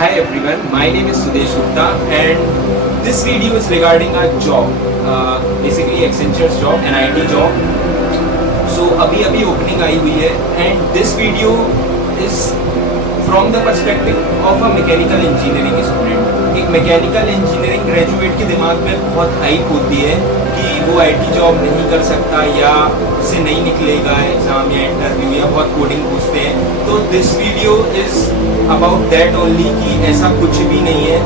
Hi everyone, my name is Sudesh Gupta and this video is regarding a job, basically Accenture's job, an IT job. So अभी opening आई हुई है and this video is from the perspective of a mechanical engineering student. एक mechanical engineering graduate के दिमाग में बहुत hype होती है कि वो आईटी जॉब नहीं कर सकता या उससे नहीं निकलेगा एग्जाम या इंटरव्यू या बहुत कोडिंग पूछते हैं. तो this video is about that only कि ऐसा कुछ भी नहीं है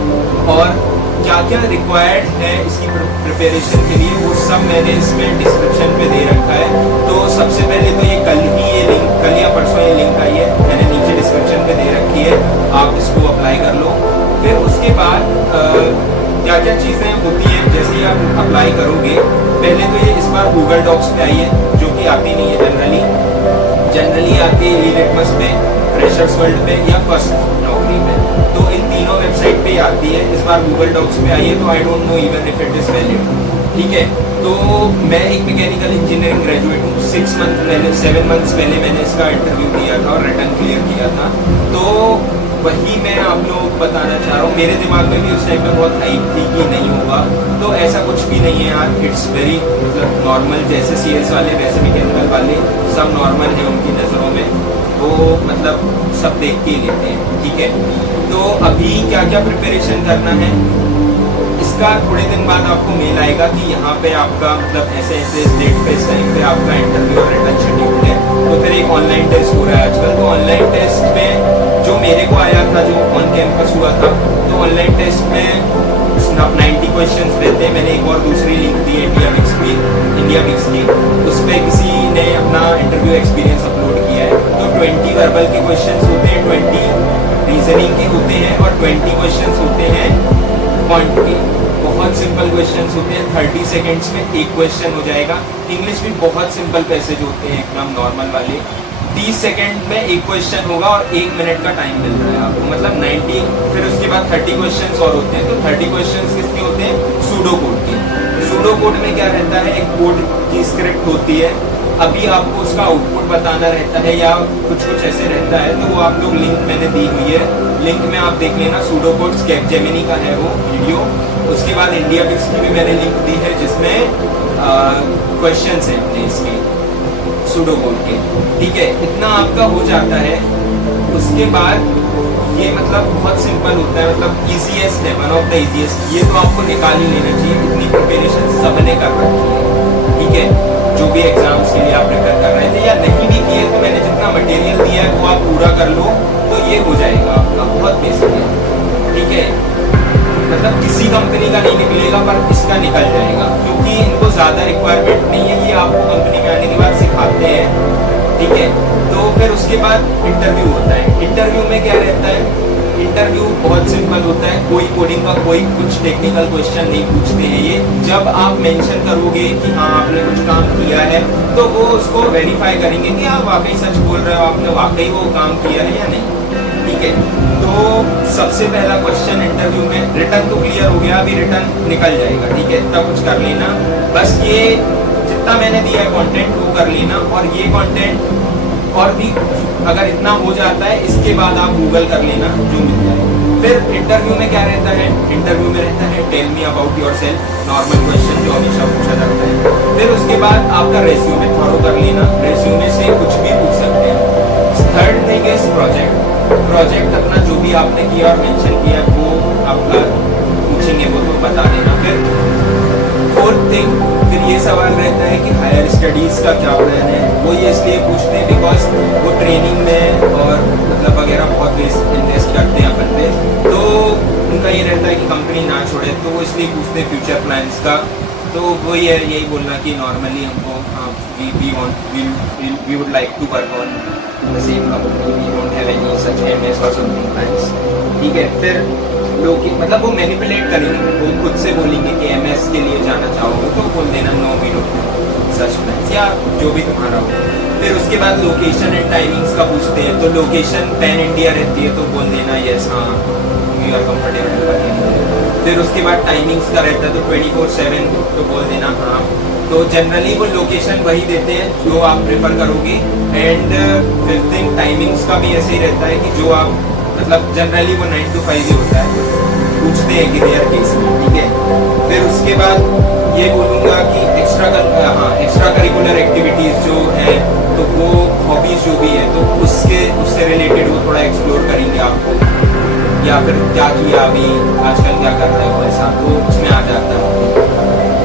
और क्या क्या रिक्वायर्ड है इसकी प्रिपरेशन के लिए वो सब मैंने इसमें डिस्क्रिप्शन पे दे रखा है. तो सबसे पहले तो ये कल या परसों ये लिंक आई है, मैंने नीचे डिस्क्रिप्शन पे दे रखी है, आप इसको अप्लाई कर लो. फिर उसके बाद क्या क्या चीज़ें होती हैं जैसे ही आप अप्लाई करोगे. पहले तो ये इस बार गूगल डॉक्स पे आई है जो कि आती नहीं है जनरली आती है ई-लिटमस पे, फ्रेशर्स वर्ल्ड पे या फर्स्ट नौकरी पे. तो इन तीनों वेबसाइट पे आती है. इस बार गूगल डॉक्स पे आई है तो I don't know even if it is valid. ठीक है, तो मैं एक मैकेनिकल इंजीनियरिंग ग्रेजुएट हूँ. 7 मंथ्स पहले मैंने इसका इंटरव्यू दिया था और रिटर्न क्लियर किया था. तो वही मैं आप लोगों को बताना चाह रहा हूँ. मेरे दिमाग में भी उस टाइम पे बहुत हाइप थी कि नहीं होगा, तो ऐसा कुछ भी नहीं है यार. इट्स वेरी मतलब नॉर्मल, जैसे सीएस वाले वैसे मैकेनिकल वाले सब नॉर्मल है उनकी नज़रों में. वो मतलब सब देख के ही लेते हैं. ठीक है, तो अभी क्या क्या प्रिपरेशन करना है इसका थोड़े दिन बाद आपको मेल आएगा कि यहाँ पे आपका मतलब ऐसे डेट पे इस टाइम पे आपका इंटरव्यू और रिटर्न शेड्यूल है. तो फिर एक ऑनलाइन टेस्ट हो रहा है आजकल. तो ऑनलाइन टेस्ट में जो मेरे को आया था, जो ऑन कैंपस हुआ था, तो ऑनलाइन टेस्ट में 90 क्वेश्चंस रहते हैं. मैंने एक और दूसरी लिंक दी है इंडिया मिक्स की, उस पर किसी ने अपना इंटरव्यू एक्सपीरियंस अपलोड किया है. तो 20 वर्बल के क्वेश्चंस होते हैं, 20 रीजनिंग के होते हैं और 20 क्वेश्चंस होते हैं क्वांट के. बहुत सिंपल क्वेश्चंस होते हैं, 30 सेकेंड्स में एक क्वेश्चन हो जाएगा. इंग्लिश भी बहुत सिंपल पैसेज होते हैं एकदम नॉर्मल वाले. 30 सेकेंड में एक क्वेश्चन होगा और 1 मिनट का टाइम मिल रहा है आपको, मतलब 90. फिर उसके बाद 30 क्वेश्चंस और होते हैं. तो 30 क्वेश्चंस किसके होते हैं? सूडो कोड के. सूडो कोड में क्या रहता है, एक कोड की स्क्रिप्ट होती है. अभी आपको उसका आउटपुट बताना रहता है या कुछ ऐसे रहता है. तो वो आप लोग लिंक मैंने दी हुई है, लिंक में आप देख लेना. सूडो कोड कैपजेमिनी का है वो वीडियो. उसके बाद इंडिया मिक्स की भी मैंने लिंक दी है जिसमें क्वेश्चंस हैं अपने इसके सूडो कोड के. ठीक है, इतना आपका हो जाता है. उसके बाद ये मतलब बहुत सिंपल होता है, मतलब इजीएस्ट है, वन ऑफ द इजीएस्ट. ये तो आपको निकाल ही लेना चाहिए. इतनी प्रिपरेशन सबने कर रखी है. ठीक है, जो भी एग्जाम्स के लिए आप प्रिपेयर कर रहे थे या नहीं भी किए तो मैंने जितना मटेरियल दिया है वो आप पूरा कर लो तो ये हो जाएगा आपका. बहुत बेसिक है. ठीक है, मतलब किसी कंपनी का नहीं निकलेगा पर इसका निकल जाएगा क्योंकि इनको ज़्यादा रिक्वायरमेंट नहीं है. ये आपको कंपनी में आने के बाद सिखाते हैं. ठीक है, तो फिर उसके बाद इंटरव्यू होता है. इंटरव्यू में क्या रहता है, इंटरव्यू बहुत सिंपल होता है. कोई कोडिंग का कोई कुछ टेक्निकल क्वेश्चन नहीं पूछते हैं. ये जब आप मेंशन करोगे कि हाँ आपने कुछ काम किया है तो वो उसको वेरीफाई करेंगे कि आप वाकई सच बोल रहे हो, आपने वाकई वो काम किया है या नहीं. ठीक है, तो सबसे पहला क्वेश्चन इंटरव्यू में, रिटर्न तो क्लियर हो गया, अभी रिटर्न निकल जाएगा. ठीक है, इतना कुछ कर लेना. बस ये जितना मैंने दिया है कंटेंट वो कर लेना. और ये कंटेंट और भी अगर इतना हो जाता है इसके बाद आप गूगल कर लेना जो मिल जाए. फिर इंटरव्यू में क्या रहता है, इंटरव्यू में रहता है tell me about yourself, normal question जो हमेशा पूछा जाता है. फिर उसके बाद आपका रेज्यूमे थॉरो कर लेना. रेज्यूमे से कुछ भी पूछ सकते हैं. थर्ड थिंग इज प्रोजेक्ट अपना जो भी आपने किया और मेंशन किया वो आपका पूछेंगे वो तो बता देना. फिर फोर्थ थिंग, फिर ये सवाल रहता है कि हायर स्टडीज़ का क्या प्लान है. वो ये इसलिए पूछते हैं बिकॉज वो ट्रेनिंग में और मतलब वगैरह बहुत इन्वेस्ट करते हैं अपन पे. तो उनका ये रहता है कि कंपनी ना छोड़े, तो वो इसलिए पूछते हैं फ्यूचर प्लान्स का. तो वो यही बोलना कि नॉर्मली हमको we would like to work on the same company, we don't have any such MS और समथिंग प्लान्स. ठीक है, फिर लोग मतलब वो मैनिपुलेट करेंगे, वो खुद से बोलेंगे कि एमएस के लिए जाना चाहोगे तो बोल देना no we don't have such plans या जो भी तुम्हारा हो. फिर उसके बाद लोकेशन एंड टाइमिंग्स का पूछते हैं. तो लोकेशन पैन इंडिया रहती है तो बोल देना यस हाँ वी आर कंफर्टेबल. फिर उसके बाद टाइमिंग्स का रहता है तो 24/7 तो बोल देना हाँ. तो जनरली वो लोकेशन वही देते हैं जो आप प्रेफर करोगे. एंड फिफ्थ थिंग, टाइमिंग्स का भी ऐसे ही रहता है कि जो आप मतलब जनरली वो 9 to 5 ही होता है, पूछते हैं कि रेयर केस में, ठीक है। फिर उसके बाद ये बोलूँगा कि एक्स्ट्रा करिकुलर एक्टिविटीज़ जो है, तो वो हॉबीज़ जो भी है, तो उससे रिलेटेड वो थोड़ा एक्सप्लोर करेंगे आपको, या फिर क्या किया अभी आजकल क्या कर रहे हो, ऐसा तो उसमें आ जाता है।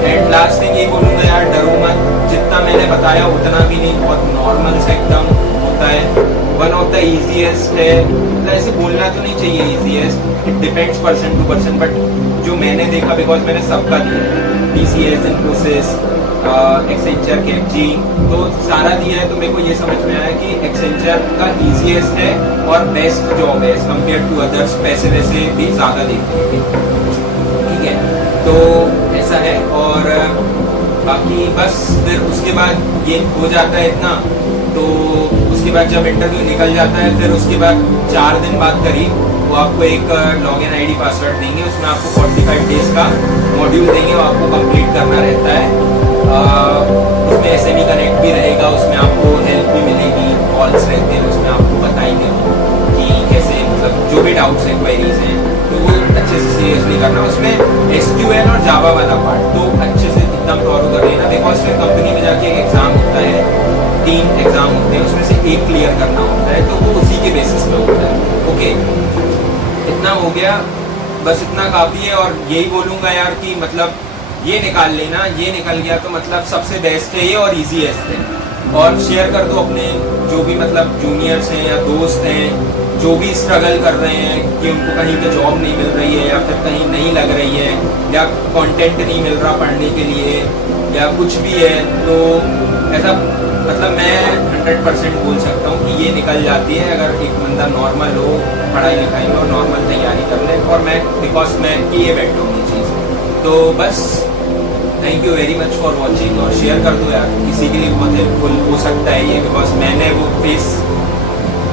एंड लास्ट थिंग ये बोलूँगा यार, डरो मत, जितना मैंने बताया उतना भी नहीं, बहुत नॉर्मल से एकदम होता है। वन ऑफ द ईजीएस्ट है, मतलब ऐसे बोलना तो नहीं चाहिए easiest, it depends person to person, but जो मैंने देखा, बिकॉज मैंने सबका दिया, TCS, इन्फोसिस, एक्सेंचर, KPMG, तो सारा दिया है, तो मेरे को ये समझ में आया कि एक्सेंचर का ईजीएस्ट है और बेस्ट जॉब है एज कम्पेयर टू अदर्स, पैसे वैसे भी ज़्यादा देते हैं, ठीक है। तो ऐसा है, और बाकी बस फिर उसके बाद ये हो जाता है इतना, तो उसके बाद जब इंटरव्यू निकल जाता है, फिर उसके बाद 4 दिन बाद करीब वो आपको एक लॉगिन ID पासवर्ड देंगे, उसमें आपको 45 डेज का मॉड्यूल देंगे, वो आपको कंप्लीट करना रहता है। उसमें SME कनेक्ट भी रहेगा, उसमें आपको हेल्प भी मिलेगी, कॉल्स रहते हैं, उसमें आपको बताएंगे कि कैसे, मतलब जो भी डाउट्स हैं, क्वेरीज हैं, तो वो अच्छे से सीरियसली करना। उसमें SQL और जावा वाला पार्ट तो अच्छे से एकदम थॉरो कर लेना, बिकॉज फिर कंपनी में जाके एक एग्ज़ाम होता है, 3 एग्ज़ाम होते हैं, उसमें से एक क्लियर करना होता है, तो वो उसी के बेसिस पे होता है। ओके, इतना हो गया, बस इतना काफ़ी है। और यही बोलूँगा यार कि मतलब ये निकाल लेना, ये निकल गया तो मतलब सबसे बेस्ट है ये और ईजीएस्ट है। और शेयर कर दो अपने जो भी मतलब जूनियर्स हैं या दोस्त हैं जो भी स्ट्रगल कर रहे हैं कि उनको कहीं पे जॉब नहीं मिल रही है, या फिर कहीं नहीं लग रही है, या कंटेंट नहीं मिल रहा पढ़ने के लिए, या कुछ भी है, तो ऐसा मतलब मैं 100% बोल सकता हूँ कि ये निकल जाती है अगर एक बंदा नॉर्मल हो, पढ़ाई लिखाई में और नॉर्मल तैयारी कर ले। और मैं बिकॉज मैं किए बैठा हूँ ये चीज़, तो बस thank you very much for watching. और शेयर कर दो यार, किसी के लिए बहुत हेल्पफुल हो सकता है ये, बिकॉज मैंने वो फेस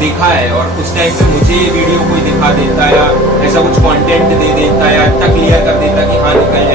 देखा है, और उस टाइम पे मुझे ये वीडियो कोई दिखा देता या ऐसा कुछ कंटेंट दे देता या इतना क्लियर कर देता कि हाँ निकल